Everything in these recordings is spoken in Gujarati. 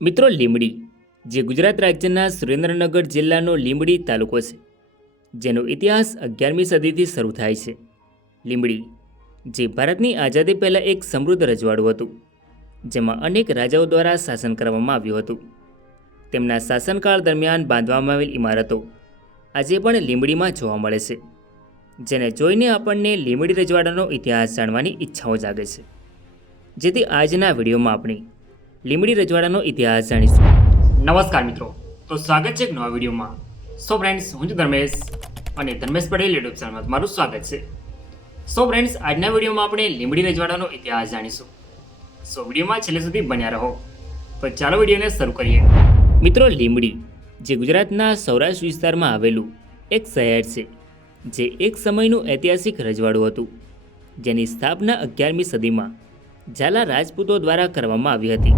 મિત્રો, લીંબડી જે ગુજરાત રાજ્યના સુરેન્દ્રનગર જિલ્લાનો લીંબડી તાલુકો છે, જેનો ઇતિહાસ 11મી સદીથી શરૂ થાય છે. લીંબડી જે ભારતની આઝાદી પહેલાં એક સમૃદ્ધ રજવાડું હતું, જેમાં અનેક રાજાઓ દ્વારા શાસન કરવામાં આવ્યું હતું. તેમના શાસનકાળ દરમિયાન બાંધવામાં આવેલ ઇમારતો આજે પણ લીંબડીમાં જોવા મળે છે, જેને જોઈને આપણને લીંબડી રજવાડાનો ઇતિહાસ જાણવાની ઈચ્છાઓ જાગે છે. જેથી આજના વિડીયોમાં આપણે લીંબડી રજવાડાનો ઇતિહાસ જાણીશું. નમસ્કાર મિત્રો, તો સ્વાગત છે એક નવા વિડીયોમાં. ફ્રેન્ડ્સ, હું છું ધર્મેશ અને ધર્મેશ પટેલ યુટ્યુબ ચેનલમાં તમારું સ્વાગત છે. ફ્રેન્ડ્સ, આજના વિડીયોમાં આપણે લીંબડી રજવાડાનો ઇતિહાસ જાણીશું. વિડીયોમાં છેલ્લે સુધી બન્યા રહો. તો ચાલો વિડીયોને શરૂ કરીએ. મિત્રો, લીંબડી જે ગુજરાતના સૌરાષ્ટ્ર વિસ્તારમાં આવેલું એક શહેર છે, જે એક સમયનું ઐતિહાસિક રજવાડું હતું, જેની સ્થાપના 11મી સદીમાં ઝાલા રાજપૂતો દ્વારા કરવામાં આવી હતી.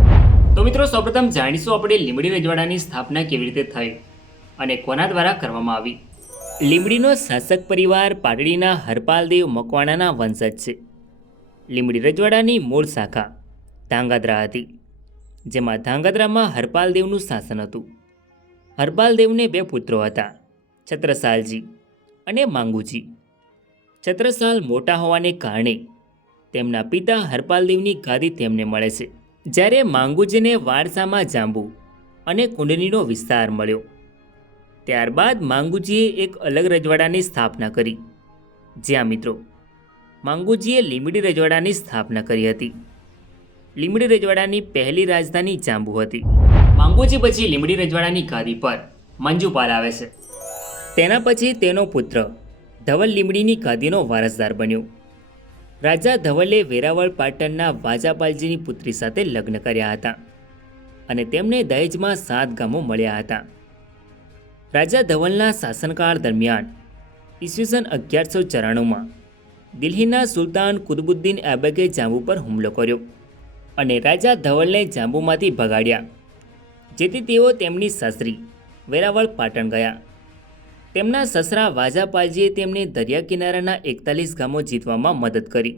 તો મિત્રો, સૌપ્રથમ જાણીશું આપણે લીંબડી રજવાડાની સ્થાપના કેવી રીતે થઈ અને કોના દ્વારા કરવામાં આવી. લીંબડીનો શાસક પરિવાર પાટડીના હરપાલદેવ મકવાણાના વંશજ છે. લીંબડી રજવાડાની મૂળ શાખા ધાંગધ્રા હતી, જેમાં ધાંગધ્રામાં હરપાલદેવનું શાસન હતું. હરપાલદેવને 2 પુત્રો હતા, છત્રસાલજી અને માંગુજી. છત્રસાલ મોટા હોવાને કારણે તેમના પિતા હરપાલદેવની ગાદી તેમને મળે છે, જ્યારે માંગુજીને વારસામાં જાંબુ અને કુંડનીનો વિસ્તાર મળ્યો. ત્યારબાદ માંગુજીએ એક અલગ રજવાડાની સ્થાપના કરી. જ્યાં મિત્રો, માંગુજીએ લીંબડી રજવાડાની સ્થાપના કરી હતી. લીંબડી રજવાડાની પહેલી રાજધાની જાંબુ હતી. માંગુજી પછી લીંબડી રજવાડાની ગાદી પર મંજુપાલ આવે છે. તેના પછી તેનો પુત્ર ધવલ લીંબડીની ગાદીનો વારસદાર બન્યો. રાજા ધવલે વેરાવળ પાટણના વાજાપાલજીની પુત્રી સાથે લગ્ન કર્યા હતા અને તેમને દહેજમાં 7 ગામો મળ્યા હતા. રાજા ધવલના શાસનકાળ દરમિયાન ઈસવીસન 1194માં દિલ્હીના સુલતાન કુતુબુદ્દીન એબકે જાંબુ પર હુમલો કર્યો અને રાજા ધવલને જાંબુમાંથી ભગાડ્યા, જેથી તેઓ તેમની સાસરી વેરાવળ પાટણ ગયા. તેમના સસરા વાજાપાલજીએ તેમને દરિયા કિનારાના 41 ગામો જીતવામાં મદદ કરી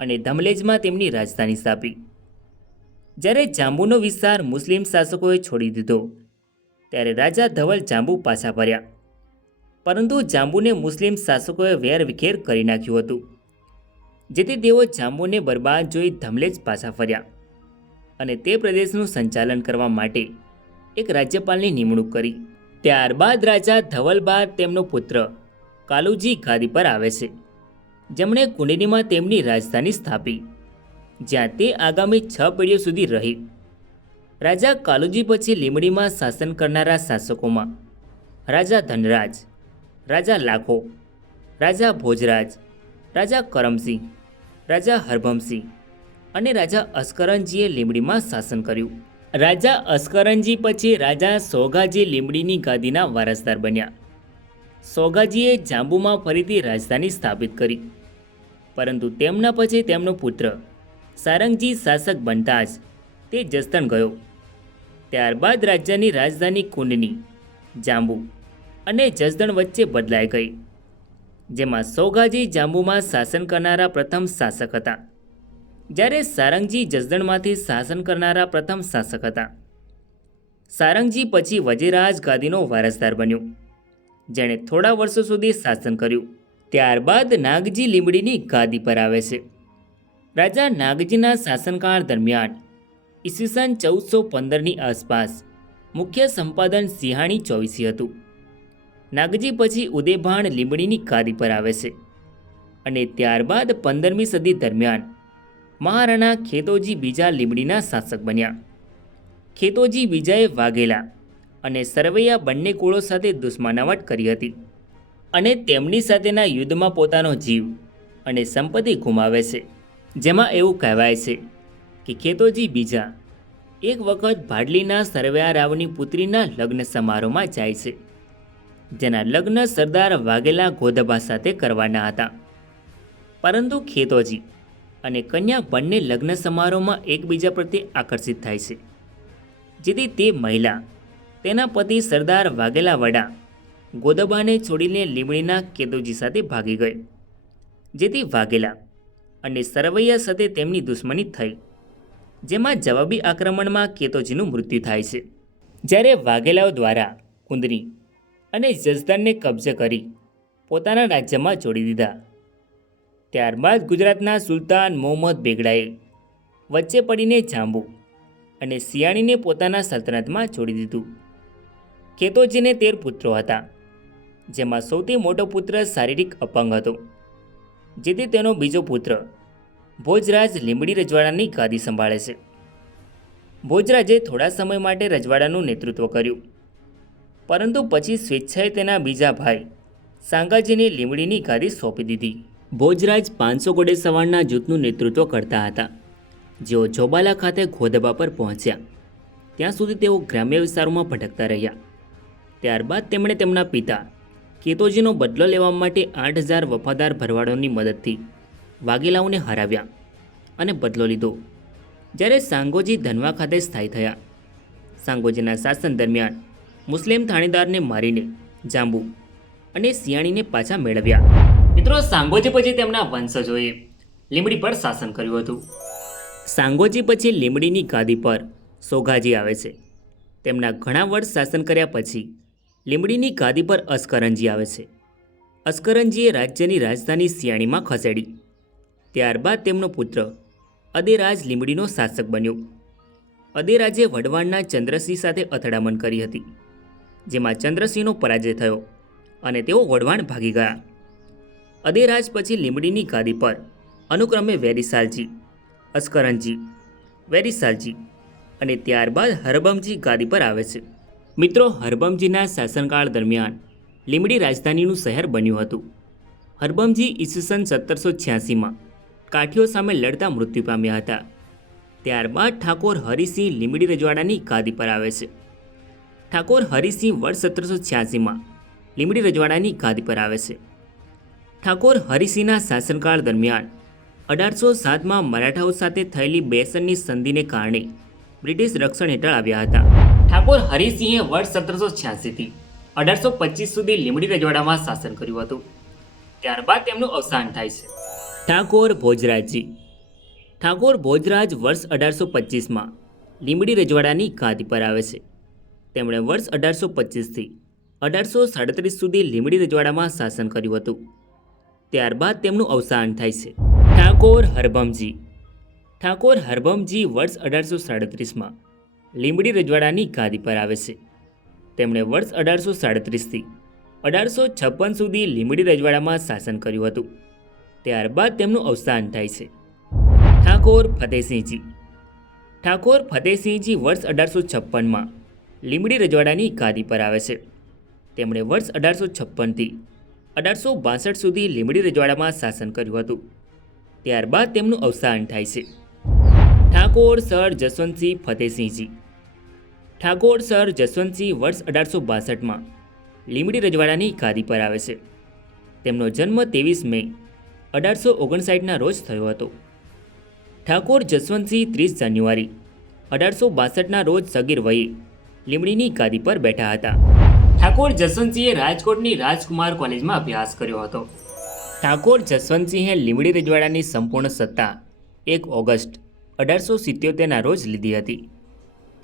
અને ધમલેજમાં તેમની રાજધાની સ્થાપી. જ્યારે જાંબુનો વિસ્તાર મુસ્લિમ શાસકોએ છોડી દીધો, ત્યારે રાજા ધવલ જાંબુ પાછા ફર્યા, પરંતુ જાંબુને મુસ્લિમ શાસકોએ વેરવિખેર કરી નાખ્યું હતું, જેથી તેઓ જાંબુને બરબાદ જોઈ ધમલેજ પાછા ફર્યા અને તે પ્રદેશનું સંચાલન કરવા માટે એક રાજ્યપાલની નિમણૂક કરી. ત્યારબાદ રાજા ધવલ બાદ તેમનો પુત્ર કાલુજી ગાદી પર આવે છે, જેમણે કુંડનીમાં તેમની રાજધાની સ્થાપી, જ્યાં તે આગામી 6 પેઢીઓ સુધી રહી. રાજા કાલુજી પછી લીંબડીમાં શાસન કરનારા શાસકોમાં રાજા ધનરાજ, રાજા લાખો, રાજા ભોજરાજ, રાજા કરમસિંહ, રાજા હરભમસિંહ અને રાજા અસ્કરનજીએ લીંબડીમાં શાસન કર્યું. રાજા અસ્કરનજી પછી રાજા સોગાજી લીંબડીની ગાદીના વારસદાર બન્યા. સોગાજીએ જાંબુમાં ફરીથી રાજધાની સ્થાપિત કરી, પરંતુ તેમના પછી તેમનો પુત્ર સારંગજી શાસક બનતા જ તે જસદણ ગયો. ત્યારબાદ રાજ્યની રાજધાની કુંડની, જાંબુ અને જસદણ વચ્ચે બદલાઈ ગઈ, જેમાં સોગાજી જાંબુમાં શાસન કરનારા પ્રથમ શાસક હતા, જ્યારે સારંગજી જસદણમાંથી શાસન કરનારા પ્રથમ શાસક હતા. સારંગજી પછી વજીરાજ ગાદીનો વારસદાર બન્યો, જેણે થોડા વર્ષો સુધી શાસન કર્યું. ત્યારબાદ નાગજી લીંબડીની ગાદી પર આવે છે. રાજા નાગજીના શાસનકાળ દરમિયાન ઈસવીસન 1415ની આસપાસ મુખ્ય સંપાદન સિંહાણી ચોવીસી હતું. નાગજી પછી ઉદયભાણ લીંબડીની ગાદી પર આવે છે અને ત્યારબાદ 15મી સદી દરમિયાન મહારાણા ખેતોજી બીજા લીંબડીના શાસક બન્યા. ખેતોજી બીજાએ વાઘેલા અને સરવૈયા બંને કુળો સાથે દુશ્મનાવટ કરી હતી અને તેમની સાથેના યુદ્ધમાં પોતાનો જીવ અને સંપત્તિ ગુમાવે છે. જેમાં એવું કહેવાય છે કે ખેતોજી બીજા એક વખત ભાડલીના સરવૈયા રાવની પુત્રીના લગ્ન સમારોહમાં જાય છે, જેના લગ્ન સરદાર વાઘેલા ગોધબા સાથે કરવાના હતા, પરંતુ ખેતોજી અને કન્યા બંને લગ્ન સમારોહમાં એકબીજા પ્રત્યે આકર્ષિત થાય છે, જેથી તે મહિલા તેના પતિ સરદાર વાઘેલા વડા ગોદબાને છોડીને લીંબડીના કેતોજી સાથે ભાગી ગઈ, જેથી વાઘેલા અને સરવૈયા સાથે તેમની દુશ્મની થઈ. જેમાં જવાબી આક્રમણમાં કેતોજીનું મૃત્યુ થાય છે. જ્યારે વાઘેલાઓ દ્વારા કુંદરી અને જસદણને કબજે કરી પોતાના રાજ્યમાં જોડી દીધા. ત્યારબાદ ગુજરાતના સુલતાન મોહમ્મદ બેગડાએ વચ્ચે પડીને જાંબુ અને સિયાણીને પોતાના સલ્તનતમાં જોડી દીધું. કેતોજીને 13 પુત્રો હતા, જેમાં સૌથી મોટો પુત્ર શારીરિક અપંગ હતો, જેથી તેનો બીજો પુત્ર ભોજરાજ લીંબડી રજવાડાની ગાદી સંભાળે છે. ભોજરાજે થોડા સમય માટે રજવાડાનું નેતૃત્વ કર્યું, પરંતુ પછી સ્વેચ્છાએ તેના બીજા ભાઈ સાંગાજીને લીંબડીની ગાદી સોંપી દીધી. ભોજરાજ 500 ઘોડેસવારના જૂથનું નેતૃત્વ કરતા હતા, જેઓ જોબાલા ખાતે ગોધબા પર પહોંચ્યા. ત્યાં સુધી તેઓ ગ્રામ્ય વિસ્તારોમાં ભટકતા રહ્યા. ત્યારબાદ તેમણે તેમના પિતા કેતોજીનો બદલો લેવા માટે 8000 વફાદાર ભરવાડોની મદદથી વાઘેલાઓને હરાવ્યા અને બદલો લીધો. જ્યારે સાંગોજી ધનવા ખાતે સ્થાયી થયા, સાંગોજીના શાસન દરમિયાન મુસ્લિમ થાણીદારને મારીને જાંબુ અને સિયાણીને પાછા મેળવ્યા. મિત્રો, સાંગોજી પછી તેમના વંશજોએ લીંબડી પર શાસન કર્યું હતું. સાંગોજી પછી લીંબડીની ગાદી પર સોગાજી આવે છે. તેમના ઘણા વર્ષ શાસન કર્યા પછી લીંબડીની ગાદી પર અસ્કરંજી આવે છે. અસ્કરંજીએ રાજ્યની રાજધાની સિયાણીમાં ખસેડી. ત્યારબાદ તેમનો પુત્ર અદેરાજ લીંબડીનો શાસક બન્યો. અદેરાજે વઢવાણના ચંદ્રસિંહ સાથે અથડામણ કરી હતી, જેમાં ચંદ્રસિંહનો પરાજય થયો અને તેઓ વઢવાણ ભાગી ગયા. અદેરાજ પછી લીંબડીની ગાદી પર અનુક્રમે વેરીસાલજી, અસ્કરંજી, વેરીસાલજી અને ત્યારબાદ હરબમજી ગાદી પર આવે છે. મિત્રો, હરબમજીના શાસનકાળ દરમિયાન લીંબડી રાજધાનીનું શહેર બન્યું હતું. હરબમજી ઈસવીસન 1786માં કાઠીઓ સામે લડતા મૃત્યુ પામ્યા હતા. ત્યારબાદ ઠાકોર હરિસિંહ લીંબડી રજવાડાની ગાદી પર આવે છે. ઠાકોર હરિસિંહ વર્ષ 1786માં લીંબડી રજવાડાની ગાદી પર આવે છે. ઠાકોર હરિસિંહના શાસનકાળ દરમિયાન 1807માં મરાઠાઓ સાથે થયેલી બેસનની સંધિને કારણે બ્રિટિશ રક્ષણ હેઠળ આવ્યા હતા. ઠાકોર હરિસિંહે વર્ષ 1786થી 1825 સુધી લીંબડી રજવાડામાં શાસન કર્યું હતું. ત્યારબાદ તેમનું અવસાન થાય છે. ઠાકોર ભોજરાજી. ઠાકોર ભોજરાજ વર્ષ 1825માં લીંબડી રજવાડાની ગાદી પર આવે છે. તેમણે વર્ષ 1825થી 1837 સુધી લીંબડી રજવાડામાં શાસન કર્યું હતું. ત્યારબાદ તેમનું અવસાન થાય છે. ઠાકોર હરબમજી. ઠાકોર હરબમજી વર્ષ 1837માં લીંબડી રજવાડાની ગાદી પર આવે છે. તેમણે વર્ષ 1837થી 1856 સુધી લીંબડી રજવાડામાં શાસન કર્યું હતું. ત્યારબાદ તેમનું અવસાન થાય છે. ઠાકોર ફતેહસિંહજી. ઠાકોર ફતેહસિંહજી વર્ષ 1856માં લીંબડી રજવાડાની ગાદી પર આવે છે. તેમણે વર્ષ 1856થી 1862 સુધી લીંબડી રજવાડામાં શાસન કર્યું હતું. ત્યારબાદ તેમનું અવસાન થાય છે. ઠાકોર સર જસવંતસિંહ ફતેહસિંહજી. ઠાકોર સર જસવંતસિંહ વર્ષ 1862માં લીંબડી રજવાડાની ગાદી પર આવે છે. તેમનો જન્મ 23 મે 1859ના રોજ થયો હતો. ઠાકોર જસવંતસિંહ 30 જાન્યુઆરી 1862ના રોજ સગીર વયે લીંબડીની ગાદી પર બેઠા હતા. ઠાકોર જસવંતસિંહે રાજકોટની રાજકુમાર કોલેજમાં અભ્યાસ કર્યો હતો. ઠાકોર જસવંતસિંહે લીંબડી રજવાડાની સંપૂર્ણ સત્તા 1 ઓગસ્ટ 1877ના રોજ લીધી હતી.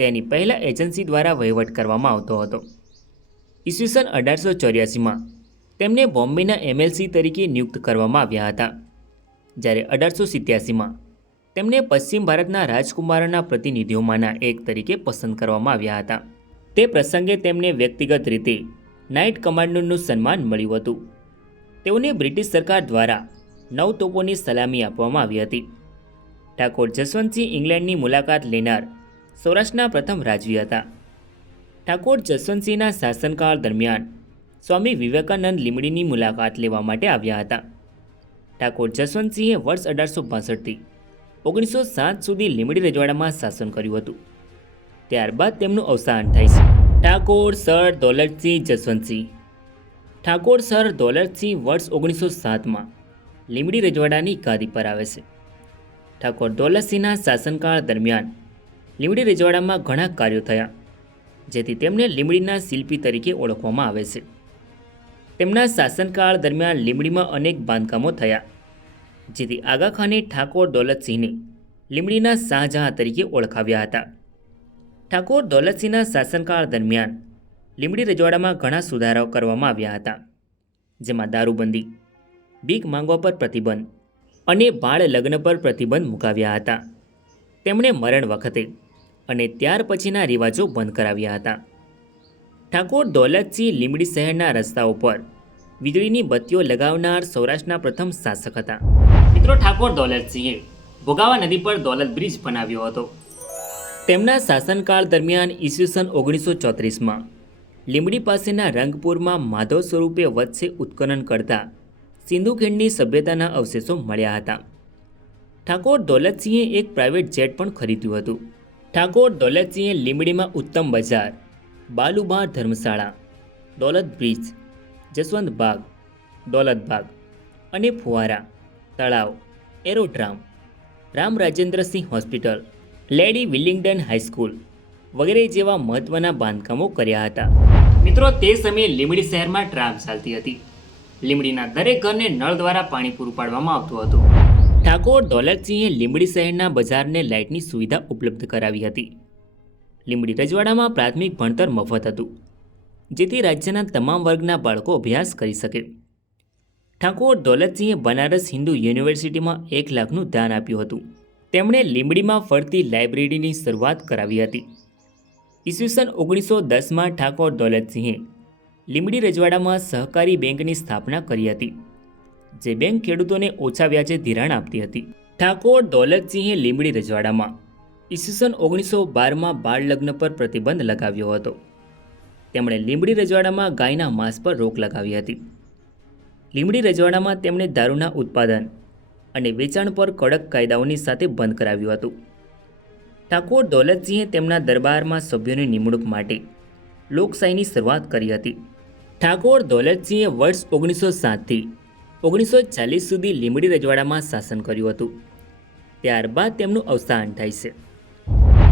તેની પહેલાં એજન્સી દ્વારા વહીવટ કરવામાં આવતો હતો. ઈસવીસન 1884માં તેમને બોમ્બેના એમએલસી તરીકે નિયુક્ત કરવામાં આવ્યા હતા. જ્યારે 1887માં તેમને પશ્ચિમ ભારતના રાજકુમારોના પ્રતિનિધિઓમાંના એક તરીકે પસંદ કરવામાં આવ્યા હતા. તે પ્રસંગે તેમને વ્યક્તિગત રીતે નાઇટ કમાન્ડરનું સન્માન મળ્યું હતું. તેઓને બ્રિટિશ સરકાર દ્વારા 9 તોપોની સલામી આપવામાં આવી હતી. ઠાકોર જસવંતસિંહ ઇંગ્લેન્ડની મુલાકાત લેનાર સૌરાષ્ટ્રના પ્રથમ રાજવી હતા. ઠાકોર જસવંતસિંહના શાસનકાળ દરમિયાન સ્વામી વિવેકાનંદ લીંબડીની મુલાકાત લેવા માટે આવ્યા હતા. ઠાકોર જસવંતસિંહે વર્ષ 1862થી 1907 સુધી લીંબડી રજવાડામાં શાસન કર્યું હતું. ત્યારબાદ તેમનું અવસાન થાય છે. ઠાકોર સર દૌલતસિંહ જસવંતસિંહ. ઠાકોર સર દૌલતસિંહ વર્ષ 1907માં લીંબડી રજવાડાની ગાદી પર આવે છે. ઠાકોર દૌલતસિંહના શાસનકાળ દરમિયાન લીંબડી રજવાડામાં ઘણા કાર્યો થયા, જેથી તેમને લીંબડીના શિલ્પી તરીકે ઓળખવામાં આવે છે. તેમના શાસનકાળ દરમિયાન લીંબડીમાં અનેક બાંધકામો થયા, જેથી આગાખાને ઠાકોર દૌલતસિંહને લીંબડીના શાહજહાં તરીકે ઓળખાવ્યા હતા. ઠાકોર દૌલતસિંહના શાસનકાળ દરમિયાન લીંબડી રજવાડામાં ઘણા સુધારાઓ કરવામાં આવ્યા હતા, જેમાં દારૂબંધી, ભીખ માંગવા પર પ્રતિબંધ અને બાળ લગ્ન પર પ્રતિબંધ મુકાવ્યા હતા. તેમણે મરણ વખતે અને ત્યાર પછીના રિવાજો બંધ કરાવ્યા હતા. ઠાકોર દૌલતસિંહ લીંબડી શહેરના રસ્તાઓ પર વીજળીની બત્તીઓ લગાવનાર સૌરાષ્ટ્રના પ્રથમ શાસક હતા. મિત્રો, ઠાકોર દૌલતસિંહે ભોગાવા નદી પર દૌલત બ્રિજ બનાવ્યો હતો. તેમના શાસનકાળ દરમિયાન ઈસવીસન 1934માં લીંબડી પાસેના રંગપુરમાં માધવ સ્વરૂપે વત્સે ઉત્ખનન કરતા સિંધુ ખીણની સભ્યતાના અવશેષો મળ્યા હતા. ઠાકોર દૌલતસિંહે એક પ્રાઇવેટ જેટ પણ ખરીદ્યું હતું. ઠાકોર દૌલતસિંહે લીંબડીમાં ઉત્તમ બજાર, બાલુબાર ધર્મશાળા, દૌલત બ્રિજ, જસવંત બાગ, દૌલત બાગ અને ફુવારા, તળાવ, aerodrome, Ram Rajendrasinh hospital, lady Willingdon high school વગેરે જેવા મહત્ત્વના બાંધકામો કર્યા હતા. મિત્રો, તે સમયે લીંબડી શહેરમાં ટ્રામ ચાલતી હતી. લીંબડીના દરેક ઘરને નળ દ્વારા પાણી પૂરું પાડવામાં આવતું હતું. ઠાકોર દૌલતસિંહે લીંબડી શહેરના બજારને લાઇટની સુવિધા ઉપલબ્ધ કરાવી હતી. લીંબડી રજવાડામાં પ્રાથમિક ભણતર મફત હતું, જેથી રાજ્યના તમામ વર્ગના બાળકો અભ્યાસ કરી શકે. ઠાકોર દૌલતસિંહે બનારસ હિન્દુ યુનિવર્સિટીમાં 1 લાખનું દાન આપ્યું હતું. તેમણે લીંબડીમાં ફરતી લાઇબ્રેરીની શરૂઆત કરાવી હતી. ઈસવીસન 1910માં ઠાકોર દૌલતસિંહે લીંબડી રજવાડામાં સહકારી બેંકની સ્થાપના કરી હતી, જે બેંક ખેડૂતોને ઓછા વ્યાજે ધિરાણ આપતી હતી. ઠાકોર દૌલતસિંહે લીંબડી રજવાડામાં ઈસવીસન 1912માં બાળ લગ્ન પર પ્રતિબંધ લગાવ્યો હતો. તેમણે લીંબડી રજવાડામાં ગાયના માંસ પર રોક લગાવી હતી. લીંબડી રજવાડામાં તેમણે દારૂના ઉત્પાદન અને વેચાણ પર કડક કાયદાઓની સાથે બંધ કરાવ્યું હતું. ઠાકોર દૌલતસિંહે તેમના દરબારમાં સભ્યોની નિમણૂક માટે લોકશાહીની શરૂઆત કરી હતી. ઠાકોર દૌલતસિંહે વર્ષ 1907થી 1940 સુધી લીંબડી રજવાડામાં શાસન કર્યું હતું. ત્યારબાદ તેમનું અવસાન થાય છે.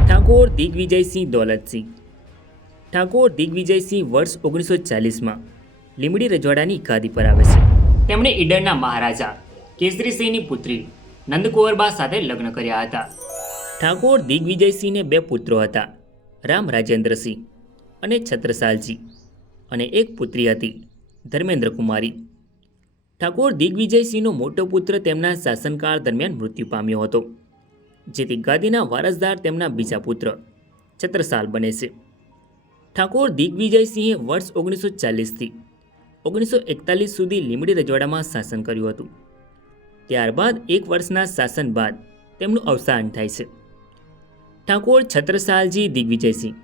ઠાકોર દિગ્વિજયસિંહ દૌલતસિંહ. ઠાકોર દિગ્વિજયસિંહ વર્ષ 1940માં લીંબડી રજવાડાની ગાદી પર આવે છે. તેમણે ઈડરના મહારાજા કેસરીસિંહની પુત્રી નંદકુંવરબા સાથે લગ્ન કર્યા હતા. ઠાકોર દિગ્વિજયસિંહને 2 પુત્રો હતા, રામ રાજેન્દ્રસિંહ અને છત્રસાલજી, અને એક પુત્રી હતી, ધર્મેન્દ્રકુમારી. ઠાકોર દિગ્વિજયસિંહનો મોટો પુત્ર તેમના શાસનકાળ દરમિયાન મૃત્યુ પામ્યો હતો, જેથી ગાદીના વારસદાર તેમના બીજા પુત્ર છત્રસાલ બને છે. ઠાકોર દિગ્વિજયસિંહે વર્ષ 1940થી 1941 સુધી લીંબડી રજવાડામાં શાસન કર્યું હતું. ત્યારબાદ 1 વર્ષના શાસન બાદ તેમનું અવસાન થાય છે. ઠાકોર છત્રસાલજી દિગ્વિજયસિંહ.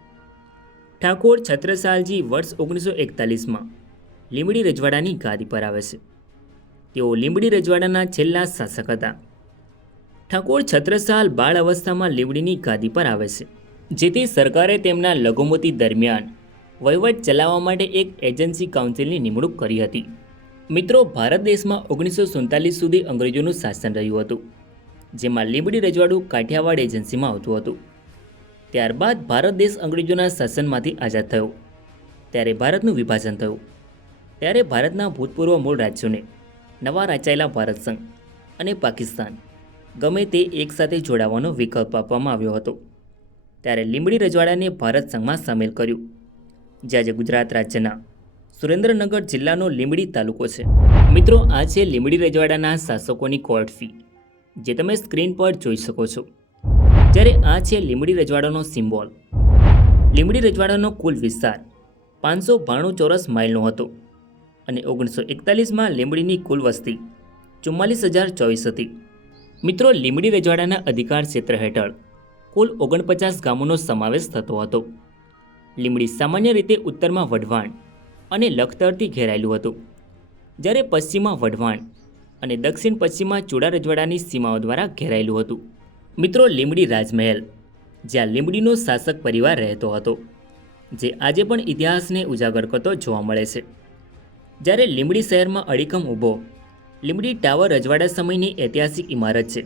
ઠાકોર છત્રસાલજી વર્ષ 1941માં લીંબડી રજવાડાની ગાદી પર આવે છે. તેઓ લીંબડી રજવાડાના છેલ્લા શાસક હતા. ઠાકોર છત્રસાલ બાળ અવસ્થામાં લીંબડીની ગાદી પર આવે છે, જેથી સરકારે તેમના લઘુમતી દરમિયાન વહીવટ ચલાવવા માટે એક એજન્સી કાઉન્સિલની નિમણૂક કરી હતી. મિત્રો, ભારત દેશમાં 1947 સુધી અંગ્રેજોનું શાસન રહ્યું હતું, જેમાં લીંબડી રજવાડું કાઠિયાવાડ એજન્સીમાં આવતું હતું. ત્યારબાદ ભારત દેશ અંગ્રેજોના શાસનમાંથી આઝાદ થયો. ત્યારે ભારતનું વિભાજન થયું. ત્યારે ભારતના ભૂતપૂર્વ મૂળ રાજ્યોને નવા રચાયેલા ભારત સંઘ અને પાકિસ્તાન ગમે તે એકસાથે જોડાવાનો વિકલ્પ આપવામાં આવ્યો હતો. ત્યારે લીંબડી રજવાડાને ભારત સંઘમાં સામેલ કર્યું, જે આજે ગુજરાત રાજ્યના સુરેન્દ્રનગર જિલ્લાનો લીંબડી તાલુકો છે. મિત્રો, આ છે લીંબડી રજવાડાના શાસકોની કોર્ટ ફી, જે તમે સ્ક્રીન પર જોઈ શકો છો. જ્યારે આ છે લીંબડી રજવાડાનો સિમ્બોલ. લીંબડી રજવાડાનો કુલ વિસ્તાર 592 ચોરસ માઇલનો હતો અને 1941માં લીંબડીની કુલ વસ્તી 44,024 હતી. મિત્રો, લીંબડી રજવાડાના અધિકાર ક્ષેત્ર હેઠળ કુલ 49 ગામોનો સમાવેશ થતો હતો. લીંબડી સામાન્ય રીતે ઉત્તરમાં વઢવાણ અને લખતરથી ઘેરાયેલું હતું, જ્યારે પશ્ચિમમાં વઢવાણ અને દક્ષિણ પશ્ચિમમાં ચુડા રજવાડાની સીમાઓ દ્વારા ઘેરાયેલું હતું. મિત્રો, લીંબડી રાજમહેલ, જ્યાં લીંબડીનો શાસક પરિવાર રહેતો હતો, જે આજે પણ ઇતિહાસને ઉજાગર કરતો જોવા મળે છે. જ્યારે લીંબડી શહેરમાં અડીખમ ઊભો લીંબડી ટાવર રજવાડા સમયની ઐતિહાસિક ઇમારત છે,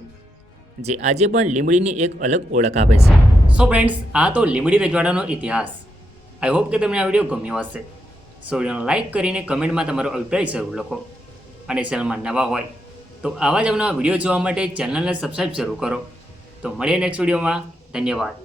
જે આજે પણ લીંબડીની એક અલગ ઓળખ આપે છે. સો ફ્રેન્ડ્સ, આ તો લીંબડી રજવાડાનો ઇતિહાસ. આઈ હોપ કે તમને આ વિડીયો ગમ્યો હશે. સો વિડીયોને લાઇક કરીને કમેન્ટમાં તમારો અભિપ્રાય જરૂર લખો, અને ચેનલમાં નવા હોય તો આવા જ અવનવા વિડીયો જોવા માટે ચેનલને સબસ્ક્રાઈબ જરૂર કરો. તો મળીએ નેક્સ્ટ વિડીયોમાં. ધન્યવાદ.